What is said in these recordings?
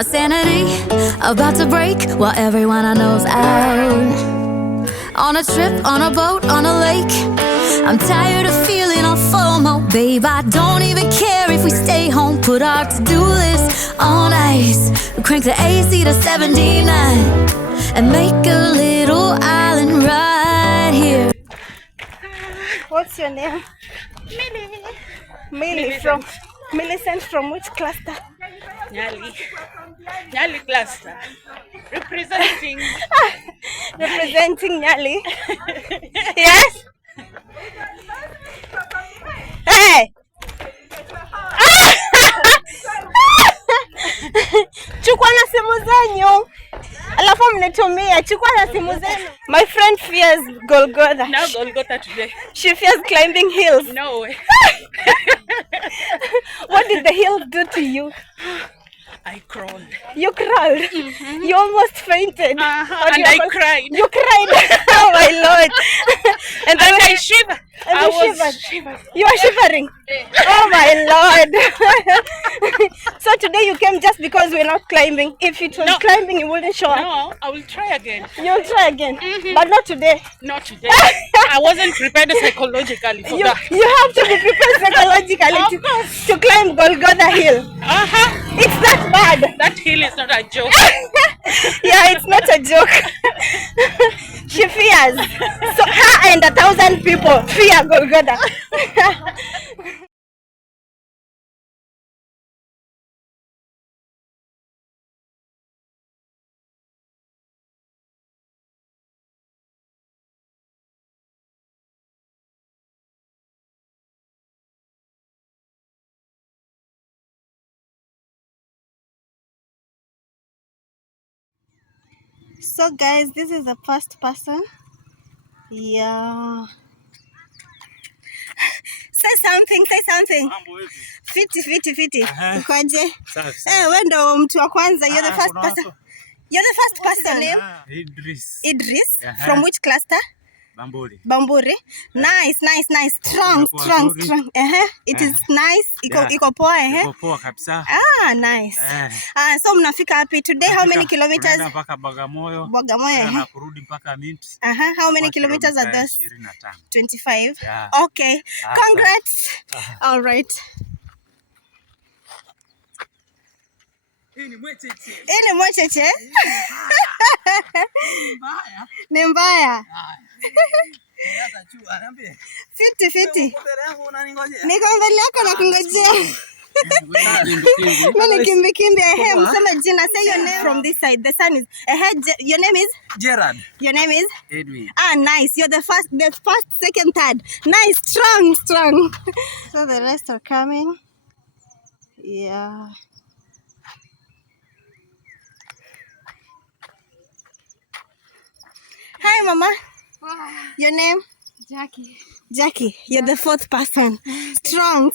My sanity about to break while everyone I know's out. On a trip, on a boat, on a lake. I'm tired of feeling all FOMO. Babe, I don't even care if we stay home. Put our to-do list on ice. Crank the AC to 79 and make a little island right here. What's your name? Millie. Millie from Millicent from which cluster? Nyali cluster. Representing Nyali. Yes? Hey! Chukua na simu zenyu. Alafu mnitumie. Chukua na simu zenu. My friend fears Golgotha. No Golgotha today. She fears climbing hills. No way. What did the hills do to you? I crawled. You crawled? Mm-hmm. You almost fainted. And I cried. You cried? Oh my Lord. And I shivered. I was shivered. You were shivering? Oh my Lord. So today you came just because we're not climbing. If it was climbing, you wouldn't show up. No, I will try again. You'll try again? Mm-hmm. But not today. Not today. I wasn't prepared psychologically for that. You have to be prepared psychologically to climb Golgotha Hill. It's that bad. That hill is not a joke. Yeah, it's not a joke. She fears. So her and 1,000 people fear Golgotha. So guys, this is the first person. Yeah. Say something. Fiti. Ukoje? Wewe ndo mtu wa kwanza. You're the first person. You're the first person. Name? Idris. From which cluster? Bamburi. Nice. Strong. It is nice. Iko poa poa kabisa. Nice. So mnafika happy today. How many kilometers? Mpaka Bwagamoyo. Na kurudi mpaka Mint. How many kilometers are those? 25. Yeah. Okay. Congrats. All right. Ini mwecheche. Ni mbaya. Fiti. Niko mbele yako na kungojea. Mimi kimbi. Mseme jina. Say your name from this side. The sun is ahead. Your name is? Gerard. Your name is? Edwin. Nice. You're the first, second, third. Nice, strong. So the rest are coming. Yeah. Hi, Mama. Your name? Jackie. You're the fourth person. Strong.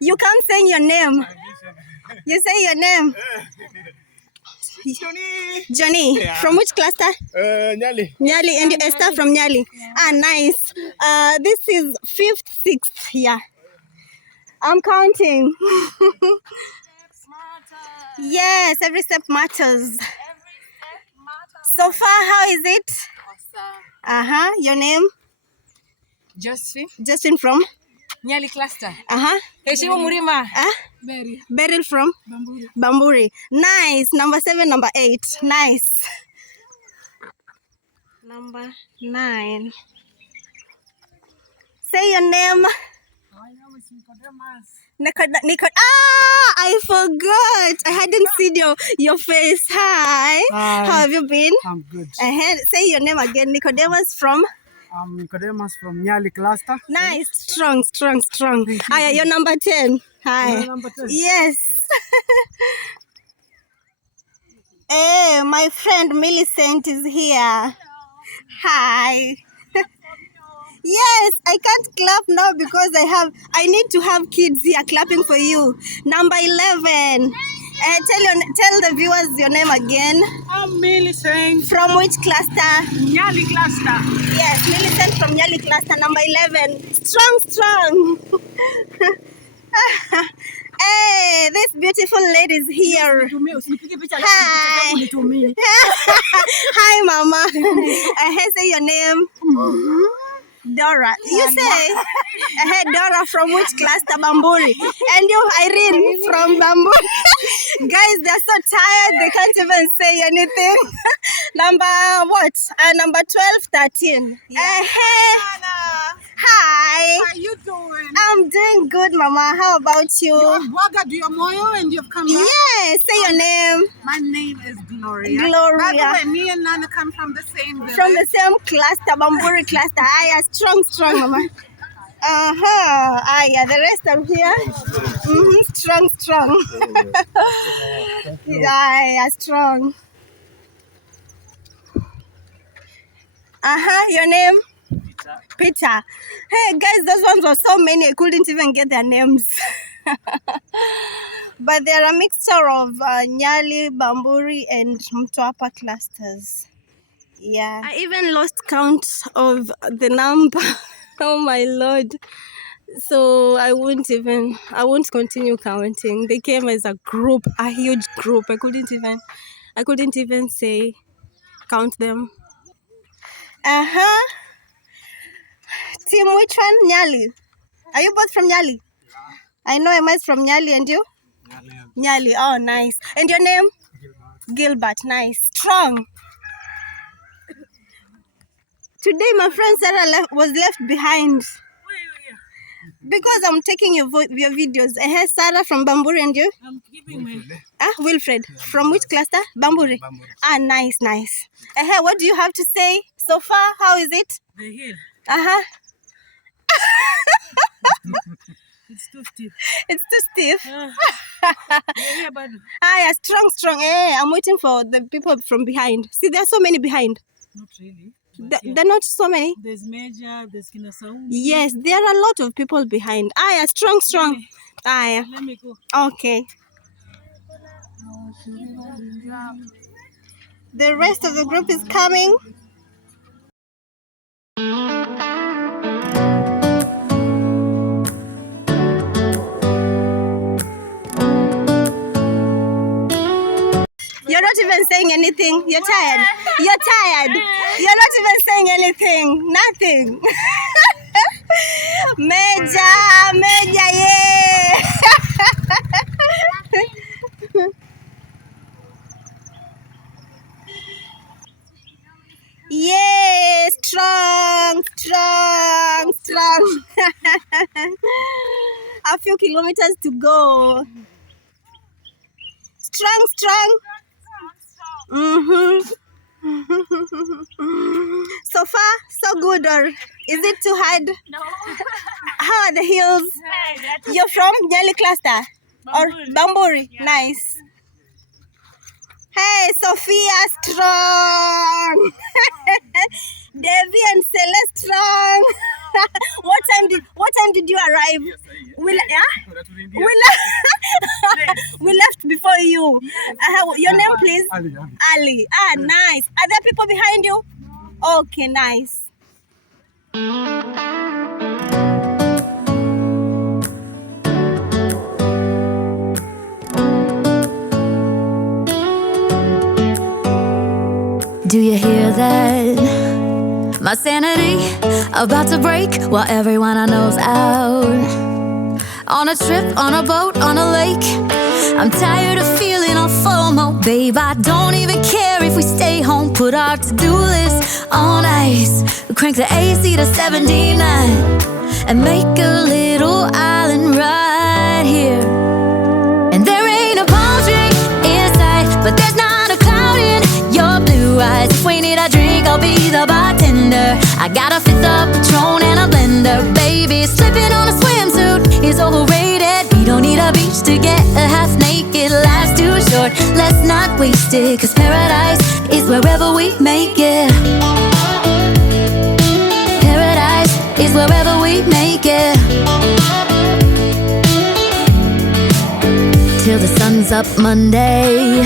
You can't say your name. You say your name. Johnny. From which cluster? Nyali. And Esther from Nyali. Nice. This is 5th, 6th. Yeah. I'm counting. Yes, every step matters. So far, how is it? Awesome. Your name? Josephine from? Nyali cluster. Heshimu Murima. Beryl from? Bamburi. Nice. Number 7, number 8. Nice. Number 9. Say your name. I forgot. I hadn't seen your face. Hi. How have you been? I'm good. Say your name again. Nicodemus from? Nicodemus from Nyali cluster. Nice. Strong. You're number 10. Hi. You're number 10. Yes. Hey, my friend Millicent is here. Hi. Yes, I can't clap now because I need to have kids here clapping for you. Number 11. Tell the viewers your name again. I'm Millicent. From which cluster? Nyali cluster. Yes, Millicent from Nyali cluster, number 11. Strong. Hey, this beautiful lady is here. Hi. Hi, Mama. Say your name. Dora. You say, Dora from which cluster? Bamburi. And you, Irene from Bamburi. Guys, they're so tired, they can't even say anything. Number what? Number 12, 13. Yeah. Hi. How are you doing? I'm doing good, Mama. How about you? You're Bwagamoyo and you've come back? Yes, say your name. My name is Gloria. Gloria. By the way, me and Nana come from the same village. From the same cluster, Bamburi cluster. Strong, Mama. Yeah, the rest are here. Strong. Yeah, strong. Your name? Peter. Hey guys, those ones were so many I couldn't even get their names. But they're a mixture of Nyali, Bamburi, and Mtwapa clusters. Yeah. I even lost count of the number. Oh my Lord. So I won't continue counting. They came as a group, a huge group. I couldn't even say count them. Team which one? Nyali. Are you both from Nyali? Yeah. I know Emma is from Nyali, and you? Nyali. Oh, nice. And your name? Gilbert. Nice. Strong. Today my friend Sarah was left behind. Because I'm taking your videos. Sarah from Bamburi, and you? I'm giving my... Wilfred. Yeah, from which cluster? Bamburi. Nice. What do you have to say so far? How is it? The hill. It's too steep. It's too stiff. Yeah, strong. I'm waiting for the people from behind. See, there are so many behind. Not really. They're not so many. There's Major, there's Kinasaum. Yes, there are a lot of people behind. Strong. Let me go. Okay. The rest of the group is coming. You're not even saying anything. You're tired. You're not even saying anything. Nothing. Major, yeah. Yeah, strong. A few kilometers to go. Strong. So far, so good, or is it too hard? No. How are the hills? You're from Nyali cluster? Or Bamburi? Yeah. Nice. Hey, Sophia, strong. Devi and Celeste, strong. What time did you arrive? We left before you. Your name, please? Ali. Nice. Are there people behind you? Okay, nice. Do you hear that? My sanity about to break while everyone I know's out. On a trip, on a boat, on a lake. I'm tired of feeling all FOMO. Babe, I don't even care if we stay home. Put our to-do list on ice. Crank the AC to 79 and make a little island right here. And there ain't a palm tree in sight, but there's not a cloud in your blue eyes. If we need a drink, I'll be the bartender. I got a fifth of Patron and a blender. Baby, slipping on a swimsuit is overrated. We don't need a beach to get a half naked. Life's too short, let's not waste it. Cause paradise is wherever we make it. Paradise is wherever we make it. till the sun's up Monday.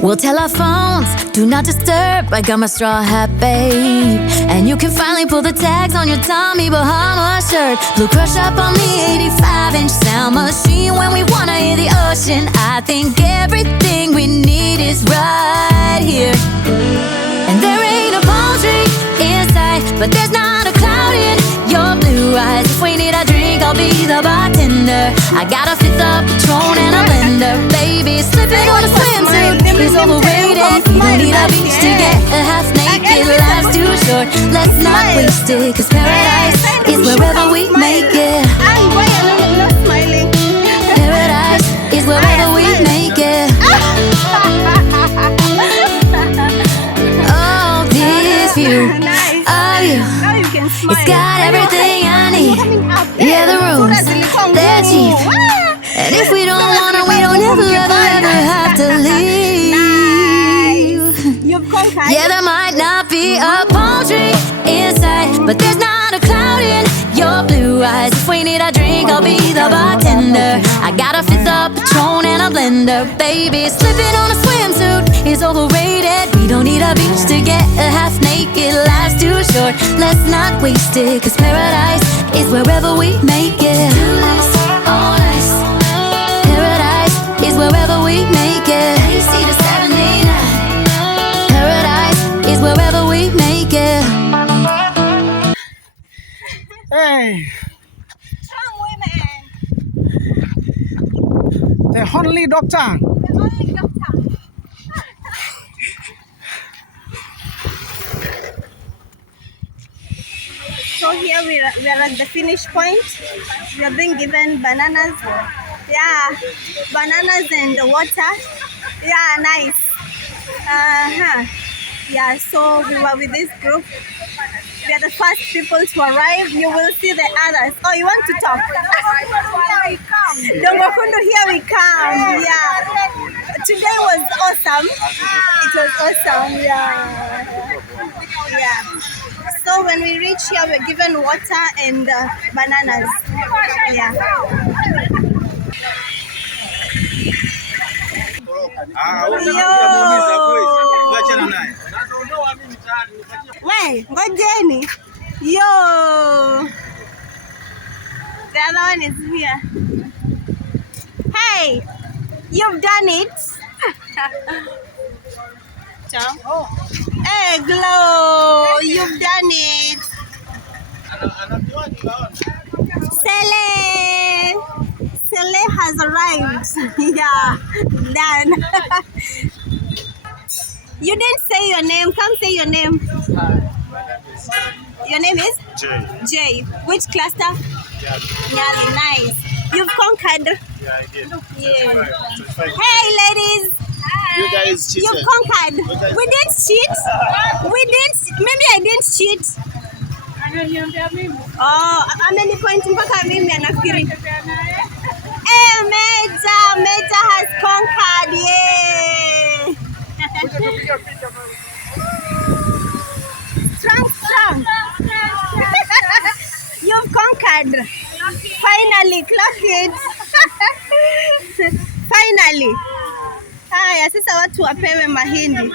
We'll tell our phones, do not disturb. I got my straw hat, babe. And you can finally pull the tags on your Tommy Bahama shirt. Blue crush up on the 85-inch sound machine. When we wanna hear the ocean, I think everything we need is right here. And there ain't a palm tree in sight, but there's not a cloud in your blue eyes. If we need a drink, I'll be the bartender. I got a fifth of Patron and a blender. Baby, slipping on a swimsuit is overrated. We don't need a beach to get a half naked. Life's too short, let's not waste it. Cause paradise is wherever we make it. Paradise is wherever we make it. Oh, this view of you, it's got everything I need. Yeah, the rooms, they're cheap. And if we don't wanna, we don't ever have to leave. Yeah, there might not be a palm tree inside, but there's not a cloud in your blue eyes. If we need a drink, I'll be the bartender. I got a fifth of Patron and a blender. Baby, slipping on a swimsuit is overrated. We don't need a beach to get a half naked. Life's too short, let's not waste it. Cause paradise is wherever we make it. All nice. Paradise is wherever we make it. AC to 79. Paradise is wherever we make it. Hey, Strong women. the only doctor. The only doctor. So here we are at the finish point. We are being given bananas. Yeah, bananas and water. Yeah, nice. Yeah, so we were with this group. We are the first people to arrive. You will see the others. Oh, you want to talk? Here we come. Dongokundu, here we come. Yeah. Today was awesome. It was awesome. Yeah. Yeah. So when we reach here, we're given water and bananas. Yeah. Wait, ngojeni. Yo. The other one is here. Hey, you've done it. Hey, Glow, you've done it. Sele has arrived. Yeah, done. You didn't say your name. Come say your name. Your name is? Jay. Which cluster? Nyali. Nice. You've conquered. Yeah, I did. Yeah. 25. Hey, ladies. You guys cheated. You've conquered. We didn't cheat. We didn't. Maybe I didn't cheat. Oh, how many points mpaka mimi anafikiri? Eh, Meja has conquered. Yeah. Strong. You've conquered. Finally, clock it. Finally. Haya, sasa watu wapewe mahindi.